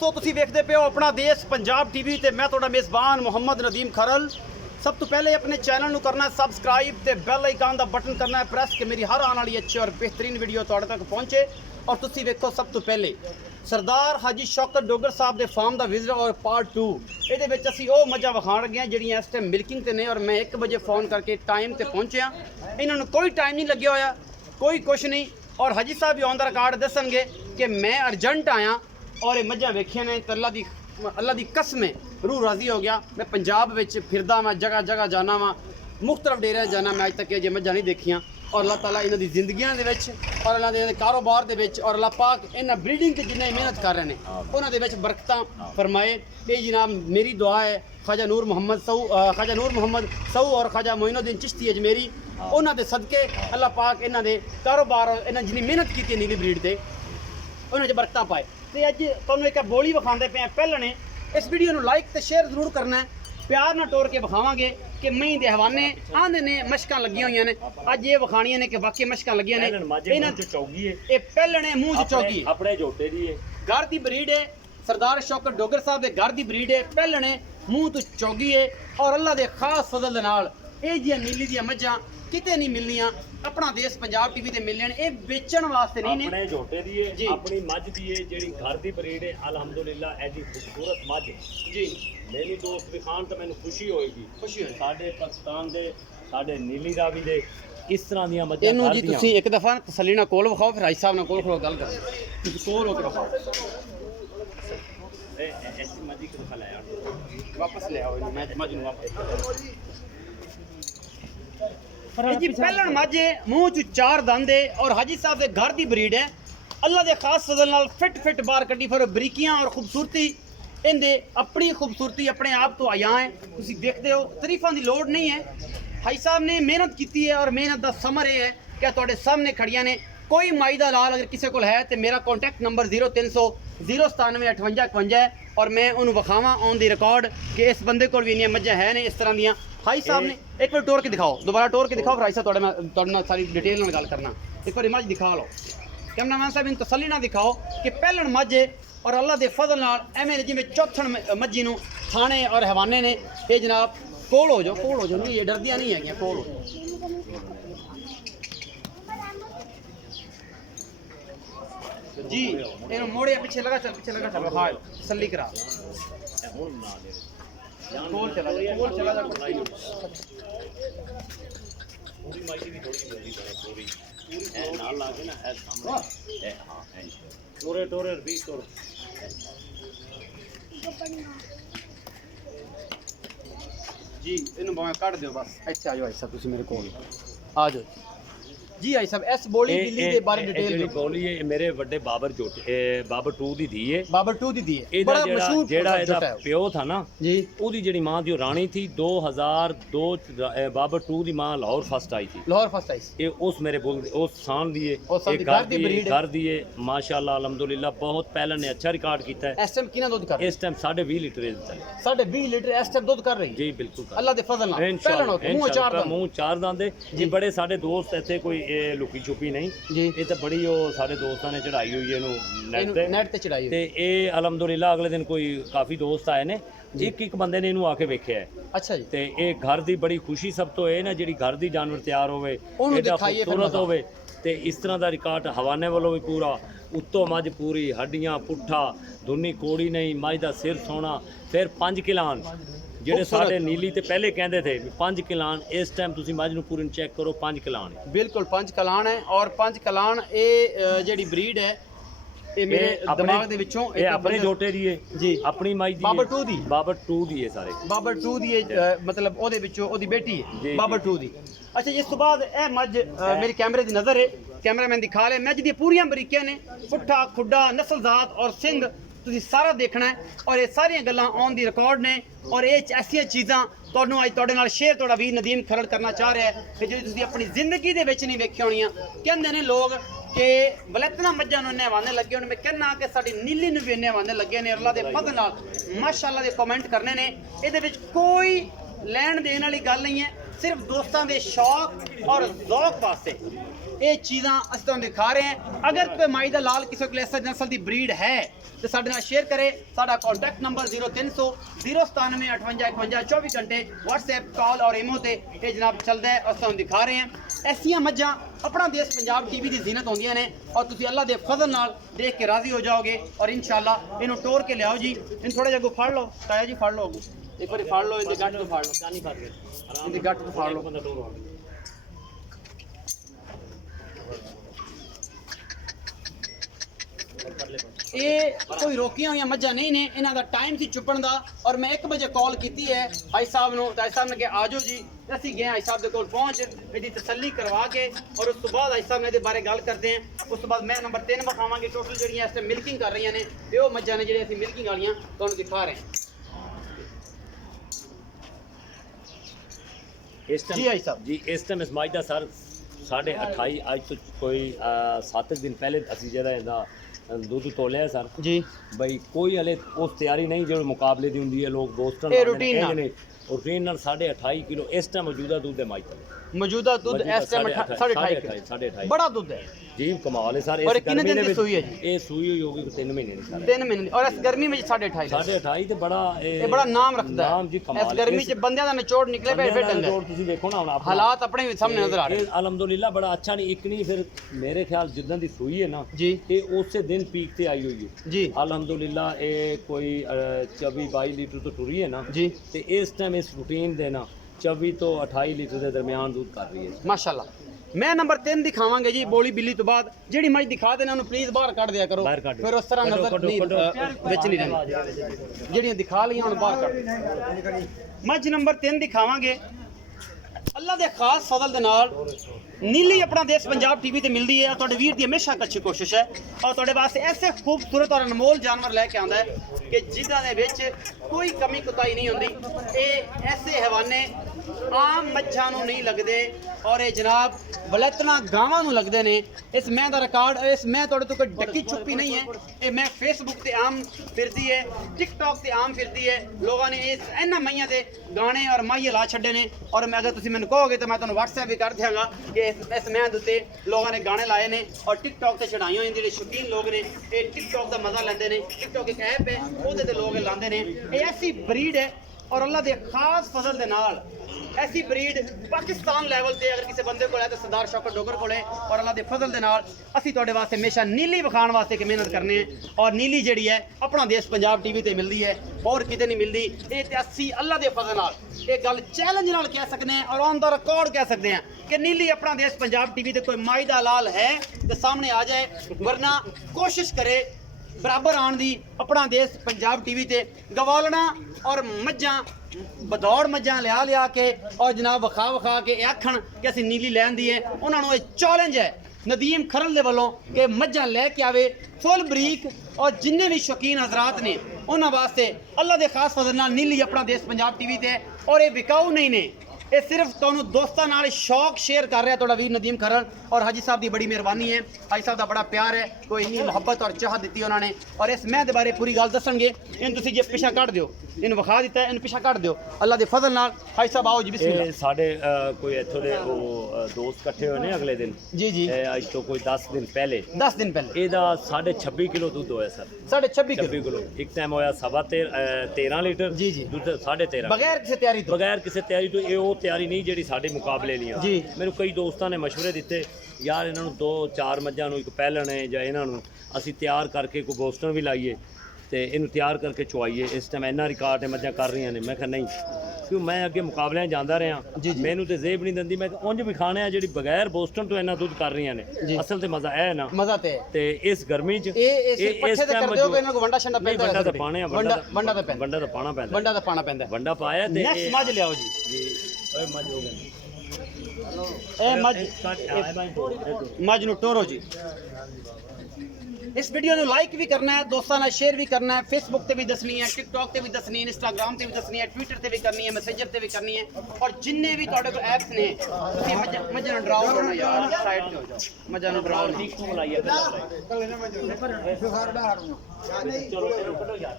दोस्तों तुसी देखते पे हो अपना देश पंजाब टीवी ते मैं तुहाडा मेज़बान मुहम्मद नदीम खरल। सब तो पहले अपने चैनल ਨੂੰ करना है सबसक्राइब ते बैल आइकन का बटन करना है प्रेस कि मेरी हर आने वाली अच्छी और बेहतरीन वीडियो तुहाडे तक पहुँचे। और तुसी देखो सब तो पहले सरदार हाजी शौकत डोगर साहब के फार्म का विजिट और पार्ट 2 ये असी वो मझां विखाण लगे हैं जिहड़ियां इस टाइम मिल्किंग ते ने। और मैं 1 बजे फ़ोन करके टाइम ते पहुँचे इन्होंने कोई टाइम नहीं लग्या होया, कोई कुछ नहीं। और हाजी साहब भी ऑन द रिकॉर्ड दसणगे कि मैं अर्जेंट आया और ये मझां वेखियां ने तो अल्लाह दी कसम रूह राजी हो गया। मैं पंजाब विच फिरदा मैं जगह जगह जाना वा, मुख्तलिफ डेरे जाना, मैं अज तक ये मझां नहीं देखियां। और अल्लाह ताला इन्हां दी जिंदगियां दे विच और इन्हां दे कारोबार दे विच और अल्लाह पाक इन्हां ब्रीडिंग ते जिन्ने मेहनत कर रहे हैं उन्हां दे विच बरकतां फरमाए। ये जनाब मेरी दुआ है ख्वाजा नूर मोहम्मद सऊ और ख्वाजा मोइनुद्दीन चिश्ती अजमेरी उन्हां दे सदके अल्लाह पाक इन्हां दे कारोबार और इन्हां जिन्नी मेहनत की नीली ब्रीड ते उन्हां च बरकतां पाए। तो अज तुहानूं एक बोली विखांदे पे पहले ने इस वीडियो को लाइक तो शेयर जरूर करना है, प्यार ना टोर के विखावांगे कि मई के हवाने आंदे ने मशकां लगी हुई ने। अज ये विखाणियां ने कि बाकी मशकां लगी ने पहले ने मूँह च चौगी अपने जोटे दी है घर की ब्रीड है। सरदार शौकत डोगर साहब के घर की ब्रीड है, पहले ने मूँह तो चौगी है। और अल्लाह के खास फजल दे नाल ये जिहियां नीली दियां मझां किते नहीं मिलनियां, अपना देश पंजाब टीवी ते मिलने ये बेचण वास्ते नहीं ने। अपने जोटे दी है अपनी मझ दी है जेड़ी घर दी ब्रीड है। अल्हम्दुलिल्लाह ऐसी खूबसूरत मझ जी मेनू दोस्त विखान तो मैनू खुशी होएगी। खुशी होए साडे पाकिस्तान दे साडे नीली रावी दे इस तरह दी मझां इनू जी तुसी एक दफा तसल्ली नाल कोल विखाओ, फिर राई साहब नाल कोल खड़ो गल करो, तुसी कोल हो के विखाओ। ऐसी मझी को दिखा ले यार, वापस ले आओ मैं मझ नू वापस जी पहलन मझ मूँह च 4 दंद है और हाजी साहब के घर की ब्रीड है। अल्लाह के खास फजल नाल फिट बाहर कड्डी फिर बरीकियां और खूबसूरती इनके अपनी खूबसूरती अपने आप तो आया है। तुसी देखते हो तरीफां की लोड़ नहीं है। हाजी साहब ने मेहनत की है और मेहनत का समर यह है कि तुहाडे सामने खड़ियां ने। कोई माई का लाल अगर किसी को है तो मेरा कॉन्टैक्ट नंबर 0300 097 58 51 है और मैं उन्होंने विखावा ऑन दी रिकॉर्ड कि इस बंदे को भी इन्नियां मझां है ने इस तरह दियां। हाई साहब ने एक बार टोर के दिखाओ, दोबारा टोर के दिखाओ, राई साहब तुहाडे नाल सारी डिटेल नाल गल करना। एक बार मझ दिखा लो, कैमरामैन साहब इन तसल्ली ना दिखाओ कि पहलन मझ और अल्लाह के फजल नाल एवें जिवें चौथन मझी नूं खाने और हवाने ने। ये जनाब कोल हो जाओ नहीं ये डरदियां नहीं है कोल हो जाओ जी। इन मोड़े पीछे लगा चल हाँ तसल्ली करा कोल चला जा पूरी माई भी थोड़ी जल्दी करे पूरी ए नाल ला के ना ए सामने ए हां ए टोरे रिपीट करो जी। इन भावें कट दियो बस इत्थे आ जाओ भाई साहब तुसी मेरे कोल आ जाओ जी। आई साहब इस बोली बिल्ली के बारे डिटेल जेडी बोली है मेरे बड़े बाबर जोटे बाबर 2 दी दी है। बाबर 2 दी है बड़ा मशहूर जेड़ा एदा प्यो था ना जी ओदी जेडी मां दी रानी थी 2002 बाबर 2 दी मां लाहौर फर्स्ट आई थी। ये उस मेरे बोल उस शान दी है एक घर दी है माशाल्लाह अल्हम्दुलिल्लाह। बहुत पहले ने अच्छा रिकॉर्ड कीता है। इस टाइम कितना दूध कर इस टाइम 20.5 लीटर चले 20.5 लीटर इस टाइम दूध कर रही जी बिल्कुल अल्लाह दे फजल नाल। इंशाअल्लाह मुंह चार दांदे जी। बड़े साडे दोस्त इत्थे कोई लुकी छुपी नहीं जी। ये तो बड़ी सारे दोस्तों ने चढ़ाई हुई है नेट ते चढ़ाई ते ये अल्हम्दुलिल्लाह अगले दिन कोई काफ़ी दोस्त आए ने एक बंदे ने इनू आके वेख्या है। अच्छा जी। ते ये घर दी बड़ी खुशी सब तो ये ना जी घर दी जानवर तैयार होवे एडा खूबसूरत होवे ते इस तरह का रिकॉर्ड हवाने वालों भी पूरा उत्तों मझ पूरी हड्डियां पुट्ठा धुनी कोड़ी नहीं मझ का सिर सोना फिर 5 किलान जेडे साडे नीली ते पहले कहते थे 5 किलान। इस टाइम तुसी मझ नूं पूरी चेक करो 5 किलान बिल्कुल 5 किलान है। और 5 किलान ये जेडी ब्रीड है ये मेरे दिमाग दे विचों ये अपने जोटे दी है जी अपनी माई दी बाबर 2 दी है सारे बाबर 2 दी मतलब ओदे विचों ओदी बेटी है बाबर 2 दी। अच्छा इस तो बाद ए मझ मेरी कैमरे दी नज़र है, कैमरामैन दिखा ले मझ दी पूरियां बरीकियां ने पुट्ठा खुड्डा नस्लजात और सिंध तुसी सारा देखना है। और ये सारियां गल्लां ऑन दी रिकॉर्ड ने और ये ऐसियां चीज़ां तुहानूं अज तुहाडे नाल शेयर तुहाडा वीर नदीम खरड़ करना चाह रहा है कि जो तुसी अपनी जिंदगी दे विच नहीं वेखियां होणियां। कहंदे ने लोग कि बलैतना मझां नूं इन्ने हवाने लगे होने, मैं कहना कि साडी नीली नूं भी इन्ने हवाने लगे ने। अल्लाह दे फज़ल नाल माशाअल्लाह दे कमेंट करने ने, इहदे विच कोई लैण देण वाली गल नहीं है, सिर्फ दोस्तां दे शौक और ज़ौक वास्ते ਇਹ ਚੀਜ਼ਾਂ ਅਸੀਂ ਤੁਹਾਨੂੰ ਦਿਖਾ ਰਹੇ ਹਾਂ। ਅਗਰ ਕੋਈ ਮਾਈ ਦਾ ਲਾਲ ਕਿਸੇ ਕੋਲ ਇਸ ਨਸਲ ਦੀ ਬਰੀਡ ਹੈ ਤੇ ਸਾਡੇ ਨਾਲ ਸ਼ੇਅਰ ਕਰੇ। ਸਾਡਾ ਕੰਟੈਕਟ ਨੰਬਰ 0300 097 58 51 24 ਘੰਟੇ WhatsApp ਕਾਲ ਔਰ ਈਮੋ ਤੇ ਇਹ ਜਨਾਬ ਚੱਲਦਾ ਹੈ। ਅਸੀਂ ਤੁਹਾਨੂੰ ਦਿਖਾ ਰਹੇ ਹਾਂ ਐਸੀਆਂ ਮੱਝਾਂ ਆਪਣਾ ਦੇਸ਼ ਪੰਜਾਬ ਟੀਵੀ ਦੀ ਜ਼ੀਨਤ ਹੁੰਦੀਆਂ ਨੇ ਔਰ ਤੁਸੀਂ ਅੱਲਾ ਦੇ ਫਜ਼ਲ ਨਾਲ ਦੇਖ ਕੇ ਰਾਜ਼ੀ ਹੋ ਜਾਓਗੇ ਔਰ ਇਨਸ਼ਾਅੱਲਾ ਇਹਨੂੰ ਤੋੜ ਕੇ ਲਿਆਓ ਜੀ। ਇਹਨੂੰ ਥੋੜਾ ਜਿਹਾ ਫੜ ਲਓ ਤਾਇਆ ਜੀ, ਫੜ ਲਓ ਇੱਕ ਵਾਰੀ, ਫੜ ਲਓ ਇਹਦੇ ਗੱਠ ਤੋਂ ਫੜ ਲਓ, ਚਾਨੀ ਫੜ ਕੇ ਇਹਦੇ ਗੱਠ ਤੋਂ ਫੜ ਲਓ। ਇਹ ਕੋਈ ਰੋਕੀਆਂ ਹੋਈਆਂ ਮੱਝਾਂ ਨਹੀਂ ਨੇ, ਇਹਨਾਂ ਦਾ ਟਾਈਮ ਸੀ ਚੁੱਪਣ ਦਾ ਔਰ ਮੈਂ 1 ਵਜੇ ਕਾਲ ਕੀਤੀ ਹੈ ਹਾਈ ਸਾਹਿਬ ਨੂੰ, ਤਾਂ ਹਾਈ ਸਾਹਿਬ ਨੇ ਕਿਹਾ ਆ ਜਾਓ ਜੀ। ਅਸੀਂ ਗਏ ਹਾਈ ਸਾਹਿਬ ਦੇ ਕੋਲ ਪਹੁੰਚ ਇਹਦੀ ਤਸੱਲੀ ਕਰਵਾ ਕੇ ਔਰ ਉਸ ਤੋਂ ਬਾਅਦ ਹਾਈ ਸਾਹਿਬ ਨੇ ਇਹਦੇ ਬਾਰੇ ਗੱਲ ਕਰਦੇ ਹਾਂ। ਉਸ ਤੋਂ ਬਾਅਦ ਮੈਂ ਨੰਬਰ 3 ਵਿਖਾਵਾਂਗੇ ਟੋਟਲ ਜਿਹੜੀਆਂ ਇਸ ਟਾਈਮ ਮਿਲਕਿੰਗ ਕਰ ਰਹੀਆਂ ਨੇ ਤੇ ਉਹ ਮੱਝਾਂ ਨੇ ਜਿਹੜੀਆਂ ਅਸੀਂ ਮਿਲਕਿੰਗ ਵਾਲੀਆਂ ਤੁਹਾਨੂੰ ਦਿਖਾ ਰਹੇ ਹਾਂ। ਇਸ ਟਾਈਮ ਜੀ ਹਾਈ ਸਾਹਿਬ ਜੀ ਇਸ ਟਾਈਮ ਇਸ ਮਾਈ ਦਾ ਸਰ 28.5 ਅੱਜ ਤੋਂ ਕੋਈ 7 ਦਿਨ ਪਹਿਲੇ ਅਸੀਂ ਜਿਹੜਾ ਇਹਦਾ ਦੁੱਧ ਤੋਲਿਆ ਸਰ ਜੀ ਬਈ ਕੋਈ ਹਲੇ ਉਸ ਤਿਆਰੀ ਨਹੀਂ ਜਿਹੜੇ ਮੁਕਾਬਲੇ ਦੀ ਹੁੰਦੀ ਹੈ ਲੋਕ ਦੋਸਤਾਂ ਇਹ ਰੂਟੀਨ ਨਾਲ ਰੂਟੀਨ ਨਾਲ 28.5 ਕਿਲੋ ਇਸ ਟਾਈਮ ਮੌਜੂਦਾ ਦੁੱਧ ਹੈ ਮਾਈ ਮੌਜੂਦਾ ਦੁੱਧ ਇਸ ਟਾਈਮ 28.5 ਬੜਾ ਦੁੱਧ ਹੈ ਜੀ, ਕਮਾਲ ਹੈ ਸਰ। ਔਰ ਕਿੰਨੇ ਦਿਨ ਦੀ ਸੂਈ ਹੈ ਜੀ? ਇਹ ਸੂਈ ਹੋਈ ਹੋਗੀ 3 ਮਹੀਨੇ ਦੀ ਸਰ। 3 ਮਹੀਨੇ ਦੀ ਔਰ ਇਸ ਗਰਮੀ ਵਿੱਚ 28.5 ਤੇ ਬੜਾ ਇਹ ਬੜਾ ਨਾਮ ਰੱਖਦਾ ਹੈ। ਨਾਮ ਜੀ ਕਮਾਲ। ਇਸ ਗਰਮੀ ਚ ਬੰਦਿਆਂ ਦਾ ਨਿਚੋੜ ਨਿਕਲੇ ਪਏ ਫਿਰ ਡੰਗਰ ਨਿਚੋੜ ਤੁਸੀਂ ਦੇਖੋ ਨਾ ਹੁਣ ਆਪਣਾ ਹਾਲਾਤ ਆਪਣੇ ਵੀ ਸਾਹਮਣੇ ਨਜ਼ਰ ਆ ਰਹੇ। ਅਲਹਮਦੁਲਿਲਾ ਬੜਾ ਅੱਛਾ ਨਹੀਂ ਇੱਕ ਨਹੀਂ ਫਿਰ ਮੇਰੇ ਖਿਆਲ ਜਿੱਦਾਂ ਦੀ ਸੂਈ ਹੈ ਨਾ ਜੀ ਇਹ ਉਸੇ ਦਿਨ ਪੀਕ ਤੇ ਆਈ ਹੋਈ ਹੈ ਜੀ। ਅਲਹਮਦੁਲਿਲਾ ਇਹ ਕੋਈ 24-22 ਲੀਟਰ ਤੋਂ ਟੁਰੀ ਹੈ ਨਾ ਜੀ ਤੇ ਇਸ ਟਾਈਮ ਇਸ ਰੂਟੀਨ ਦੇ ਨਾ 24 ਤੋਂ 28 ਲੀਟਰ ਦੇ ਦਰਮਿਆਨ ਦੁੱਧ ਕਰ ਰਹੀ ਹੈ ਮਾਸ਼ਾਅੱਲਾ। ਮੈਂ ਨੰਬਰ 3 ਦਿਖਾਵਾਂਗੇ ਜੀ ਬੋਲੀ ਬਿੱਲੀ ਤੋਂ ਬਾਅਦ। ਜਿਹੜੀ ਮੱਝ ਦਿਖਾ ਦੇਣਾ ਉਹਨੂੰ ਪਲੀਜ਼ ਬਾਹਰ ਕੱਢ ਦਿਆ ਕਰੋ, ਫਿਰ ਉਸ ਤਰ੍ਹਾਂ ਨਜ਼ਰ ਨਹੀਂ ਵਿੱਚ ਨਹੀਂ ਰਹਿੰਦੀ। ਜਿਹੜੀਆਂ ਦਿਖਾ ਲਈਆਂ ਹੁਣ ਬਾਹਰ ਕੱਢ ਦਿਓ। ਮੱਝ ਨੰਬਰ 3 ਦਿਖਾਵਾਂਗੇ। ਅੱਲਾ ਦੇ ਖਾਸ ਫਜ਼ਲ ਦੇ ਨਾਲ ਨੀਲੀ ਆਪਣਾ ਦੇਸ਼ ਪੰਜਾਬ ਟੀਵੀ ਤੇ ਮਿਲਦੀ ਹੈ। ਤੁਹਾਡੇ ਵੀਰ ਦੀ ਹਮੇਸ਼ਾ ਅੱਛੀ ਕੋਸ਼ਿਸ਼ ਹੈ ਔਰ ਤੁਹਾਡੇ ਵਾਸਤੇ ਐਸੇ ਖੂਬਸੂਰਤ ਔਰ ਅਨਮੋਲ ਜਾਨਵਰ ਲੈ ਕੇ ਆਉਂਦਾ ਹੈ ਕਿ ਜਿਨ੍ਹਾਂ ਦੇ ਵਿੱਚ ਕੋਈ ਕਮੀ ਕੁਤਾਈ ਨਹੀਂ ਹੁੰਦੀ। ਇਹ ਐਸੇ ਹਵਾਨੇ ਆਮ ਮੱਝਾਂ ਨੂੰ ਨਹੀਂ ਲੱਗਦੇ ਔਰ ਇਹ ਜਨਾਬ ਬਲੈਤਨਾ ਗਾਵਾਂ ਨੂੰ ਲੱਗਦੇ ਨੇ। ਇਸ ਮੈਂ ਦਾ ਰਿਕਾਰਡ ਇਸ ਮੈਂ ਤੁਹਾਡੇ ਤੋਂ ਕੋਈ ਡੱਕੀ ਛੁਪੀ ਨਹੀਂ ਹੈ। ਇਹ ਮੈਂ ਫੇਸਬੁੱਕ ਤੇ ਆਮ ਫਿਰਦੀ ਹੈ, ਟਿਕਟੌਕ ਤੇ ਆਮ ਫਿਰਦੀ ਹੈ। ਲੋਕਾਂ ਨੇ ਇਹਨਾਂ ਮਈਆਂ ਦੇ ਗਾਣੇ ਔਰ ਮਾਈਏ ਲਾ ਛੱਡੇ ਨੇ ਔਰ ਮੈਂ ਅਗਰ ਤੁਸੀਂ ਮੈਨੂੰ ਕਹੋਗੇ ਤਾਂ ਮੈਂ ਤੁਹਾਨੂੰ WhatsApp ਵੀ ਕਰ ਦਿਆਂਗਾ ਕਿ ਇਸ ਮੈਂ ਦੇ ਉੱਤੇ ਲੋਕਾਂ ਨੇ ਗਾਣੇ ਲਾਏ ਨੇ ਔਰ ਟਿਕਟੌਕ ਤੇ ਚੜਾਈਆਂ ਹੋਈਆਂ। ਜਿਹੜੇ ਸ਼ੌਕੀਨ ਲੋਕ ਨੇ ਇਹ ਟਿਕਟੌਕ ਦਾ ਮਜ਼ਾ ਲੈਂਦੇ ਨੇ। ਟਿਕਟੌਕ ਇੱਕ ਐਪ ਹੈ, ਉਹਦੇ ਤੇ ਲੋਕ ਲਾਉਂਦੇ ਨੇ। ਇਹ ਐਸੀ ਬਰੀਡ ਹੈ ਔਰ ਅੱਲਾ ਦੇ ਖਾਸ ਫਜ਼ਲ ਦੇ ਨਾਲ ऐसी ब्रीड पाकिस्तान लेवल से अगर किसी बंदे को है तो सरदार शौकत डोगर को और अल्लाह के फजल के नाल असी तुहाडे वास्ते हमेशा नीली विखाण वास्ते एक मेहनत करने हैं और नीली जिहड़ी है अपना देश पंजाब टीवी ते मिलती है और किते नहीं मिलती। ये ते असी अल्लाह के फजल नाल एक गल चैलेंज नाल कह सकते हैं और ऑन द रिकॉर्ड कह सकते हैं कि नीली अपना देश पंजाब टीवी ते कोई माई दा लाल है तो सामने आ जाए, वरना कोशिश करे बराबर आने दी अपना देश पंजाब टीवी ते गवालना और मज्जां बदौड़ मज्जां लिया के और जनाब विखा के आखण कि असीं नीली लैन दी है। उन्होंने चैलेंज है नदीम खरल दे वलों कि मज्जां लैके आवे फुल बरीक और जिन्ने भी शौकीन हजरात ने उन्होंने वास्ते अल्लाह के खास फजल नाल नीली अपना देश पंजाब टीवी ते और ये बिकाऊ नहीं ने। ये सिर्फ तुहानू दोस्तां नाल शौक शेयर कर रहा तुहाडा वीर नदीम खरल और हाजी साहब की बड़ी मेहरबानी है। हाजी साहब का बड़ा प्यार है, कोई इन्नी मुहब्बत और चाहत दी उन्होंने और इस मैं बारे पूरी गल दसणगे। इन तुसीं जे पिछा कट दिओ, इन विखा दिता है, इन पिछा कट दिओ अल्लाह के फजल नाल। हाजी साहब आओ जी बिस्मिल्लाह। साडे कोई इत्थों दे दोस्त इकट्ठे होए ने अगले दिन जी जी अज तो कोई 10 दिन पहले 10 दिन पहले ਇਹਦਾ 26.5 ਕਿਲੋ ਦੁੱਧ ਹੋਇਆ ਸਰ। 26.5 ਕਿਲੋ ਇੱਕ ਟਾਈਮ ਹੋਇਆ 13 ਲੀਟਰ ਜੀ ਜੀ ਦੁੱਧ 13.5 ਬਗੈਰ ਕਿਸੇ ਤਿਆਰੀ ਤੋਂ ਬਗੈਰ ਕਿਸੇ ਤਿਆਰੀ ਤੋਂ। ਇਹ ਉਹ ਤਿਆਰੀ ਨਹੀਂ ਜਿਹੜੀ ਸਾਡੇ ਮੁਕਾਬਲੇ ਲਈ ਆ। ਜੀ ਮੈਨੂੰ ਕਈ ਦੋਸਤਾਂ ਨੇ ਮਸ਼ਵਰੇ ਦਿੱਤੇ ਯਾਰ ਇਹਨਾਂ ਨੂੰ 2-4 ਮੱਝਾਂ ਨੂੰ ਇੱਕ ਪਹਿਲਣ ਹੈ ਜਾਂ ਇਹਨਾਂ ਨੂੰ ਅਸੀਂ ਤਿਆਰ ਕਰਕੇ ਕੋਈ ਬੋਸਟਨ ਵੀ ਲਾਈਏ ਤੇ ਇਹਨੂੰ ਤਿਆਰ ਕਰਕੇ ਚੁਆਈਏ। ਇਸ ਟਾਈਮ ਇੰਨਾ ਰਿਕਾਰਡ ਹੈ ਮੱਝਾਂ ਕਰ ਰਹੀਆਂ ਨੇ। ਮੈਂ ਕਿਹਾ ਨਹੀਂ, ਕਿਉਂ ਮੈਂ ਅੱਗੇ ਮੁਕਾਬਲਿਆਂ ਜਾਂਦਾ ਰਿਹਾ, ਮੈਨੂੰ ਤੇ ਜ਼ੇਬ ਨਹੀਂ ਦਿੰਦੀ। ਮੈਂ ਉਂਝ ਵੀ ਖਾਣੇ ਆ ਜਿਹੜੀ ਬਗੈਰ ਬੋਸਟਨ ਤੋਂ ਇੰਨਾ ਦੁੱਧ ਕਰ ਰਹੀਆਂ ਨੇ। ਅਸਲ ਤੇ ਮਜ਼ਾ ਇਹ ਨਾ ਮਜ਼ਾ ਤੇ ਇਸ ਗਰਮੀ 'ਚ ਇਹ ਪੱਠੇ ਤੇ ਕਰਦੇ ਹੋ ਕਿ ਇਹਨਾਂ ਕੋ ਵੰਡਾ ਛੰਡਾ ਪੈਂਦਾ? ਵੰਡਾ ਤਾਂ ਪਾਣੇ ਆ, ਵੰਡਾ ਤਾਂ ਪੈਂਦਾ, ਵੰਡਾ ਤਾਂ ਪਾਣਾ ਪੈਂਦਾ, ਵੰਡਾ ਤਾਂ ਪਾਣਾ ਪੈਂਦਾ। ਵੰਡਾ ਪਾਇਆ ਤੇ ਨੈਕਸਟ ਮੱਝ ਲਿਆਓ ਜੀ। ਜੀ ਓਏ ਮੱਝ ਹੋ ਗਈ ਇਹ ਮੱਝ ਨੂੰ ਟੋਰੋ ਜੀ। इस वीडियो ਨੂੰ ਲਾਈਕ ਵੀ ਕਰਨਾ ਹੈ, ਦੋਸਤਾਂ ਨਾਲ ਸ਼ੇਅਰ ਵੀ ਕਰਨਾ ਹੈ, ਫੇਸਬੁੱਕ ਤੇ ਵੀ ਦੱਸਣੀ ਹੈ, ਟਿਕਟੌਕ ਤੇ ਵੀ ਦੱਸਣੀ ਹੈ, ਇੰਸਟਾਗ੍ਰਾਮ ਤੇ ਵੀ ਦੱਸਣੀ ਹੈ, ਟਵਿੱਟਰ ਤੇ ਵੀ ਕਰਨੀ ਹੈ, ਮੈਸੇਂਜਰ ਤੇ ਵੀ ਕਰਨੀ ਹੈ। ਔਰ ਜਿੰਨੇ ਵੀ ਤੁਹਾਡੇ ਕੋਲ ਐਪਸ ਨੇ ਤੁਸੀਂ ਮੱਝਾਂ ਨੂੰ ਡਰਾਓ ਕਰਨਾ ਯਾਰ, ਸਾਈਡ ਤੇ ਹੋ ਜਾਓ, ਮੱਝਾਂ ਨੂੰ ਡਰਾਓ ਠੀਕ ਤੋਂ ਬੁਲਾਈਏ ਚਲੋ ਇਹਨੂੰ ਕੱਢੋ ਯਾਰ,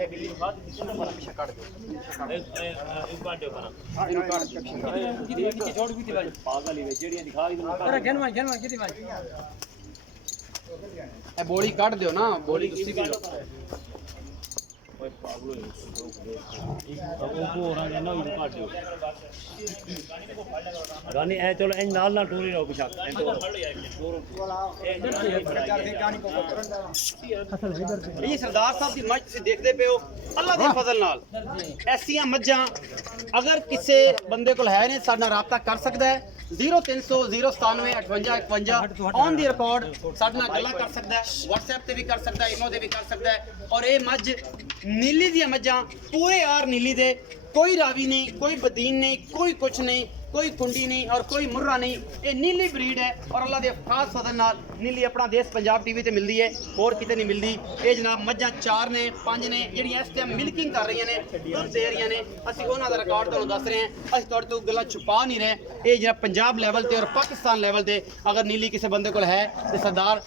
ਇਹ ਬਿੱਲੀ ਬਾਅਦ ਕਿਸੇ ਨੂੰ ਪਿੱਛੇ ਕੱਢ ਦਿਓ, ਇਹ ਕੱਢ ਦਿਓ ਬਣਾ, ਇਹਨੂੰ ਕੱਢ ਦਿਓ ਨੀਚੇ ਛੋੜ ਵੀ ਦਿਵਾ ਪਾਗਲ ਹੀ ਜਿਹੜੀਆਂ ਦਿਖਾ ਦੀ ਅਰੇ ਗਨਵਾ ਕਿਹਦੀ ਵਾਜ ਇਹ ਬੋਲੀ ਕੱਢ ਦਿਓ ਨਾ, ਬੋਲੀ ਤੁਸੀਂ ਵੀ ਲਓ ਓਏ ਪਾਗਲੋ ਉਹ ਹੋਰਾਂ ਜਨਾ ਵੀ ਕੱਢ ਦਿਓ ਗਾਨੀ ਐ ਚਲੋ ਇਹ ਨਾਲ ਟੂਰੀ ਰਹੋ ਪਿਛਾ ਇਹ ਸਰਦਾਰ ਸਾਹਿਬ ਦੀ ਮੱਝ ਤੁਸੀਂ ਦੇਖਦੇ ਪਏ ਹੋ, ਅੱਲਾ ਦੇ ਫਜ਼ਲ ਨਾਲ ਐਸੀਆਂ ਮੱਝਾਂ ਅਗਰ ਕਿਸੇ ਬੰਦੇ ਕੋਲ ਹੈ ਨੇ ਸਾਡੇ ਨਾਲ ਰਾਬਤਾ ਕਰ ਸਕਦਾ ਹੈ 0300 097 58 ਔਨ ਦੀ ਰਿਕਾਰਡ ਸਾਡੇ ਨਾਲ ਗੱਲਾਂ ਕਰ ਸਕਦਾ ਹੈ, WhatsApp ਤੇ ਵੀ ਕਰ ਸਕਦਾ ਹੈ, ਇਮੋ ਤੇ ਵੀ ਕਰ ਸਕਦਾ ਹੈ। ਔਰ ਇਹ ਮੱਝ ਨੀਲੀ ਦੀਆਂ ਮੱਝਾਂ ਪੂਰੇ ਆਰ ਨੀਲੀ ਦੇ, ਕੋਈ ਰਾਵੀ ਨਹੀਂ, ਕੋਈ ਬਦੀਨ ਨਹੀਂ, ਕੋਈ ਕੁਛ ਨਹੀਂ, ਕੋਈ ਕੁੰਡੀ ਨਹੀਂ ਔਰ ਕੋਈ ਮੁर्रा नहीं, ये नीली ब्रीड है और अल्लाह के खास फजल नाल नीली अपना देश पंजाब टीवी ते मिलती है, होर किते नहीं मिलती। ये जनाब मझां 4 ने 5 ने जिहड़ियां इस टाइम मिल्किंग कर रही ने, दुध दे रही ने, असं उन्हों का रिकॉर्ड तुहानूं दस रहे हैं, असं तुहाडे तो गल्लां छुपा नहीं रहे। ये जनाब पंजाब लैवल ते और पाकिस्तान लैवल ते अगर नीली किसी बंदे कोल है तो सरदार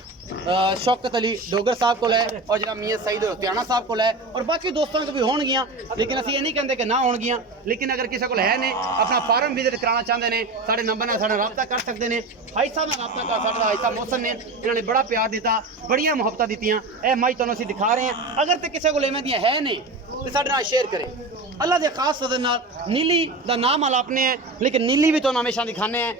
शौकत अली डोगर साहब को है और जरा मियाँ सईद रुतियाना साहब को है और बाकी दोस्तों को भी होणगियां, लेकिन असं ये नहीं कहते कि ना होणगियां। लेकिन अगर किसी को है ने अपना फार्म विजिट कराना चाहते हैं, साढ़े नंबर नाल साडा राबता कर सकते हैं। हाई साहब नाल राबता कर सकदा, हाई साहब मोहसन ने इन्होंने बड़ा प्यार दिता, बड़ियां मुहब्बतां दित्तियां। ए माई तुहानूं असीं दिखा रहे हैं, अगर तो किसी को इवें दियां है ने तो साडे नाल शेयर करें। अल्लाह के खास फजल नाल नीली का नाम अलापने हैं, लेकिन नीली भी तो हमेशा दिखाने हैं,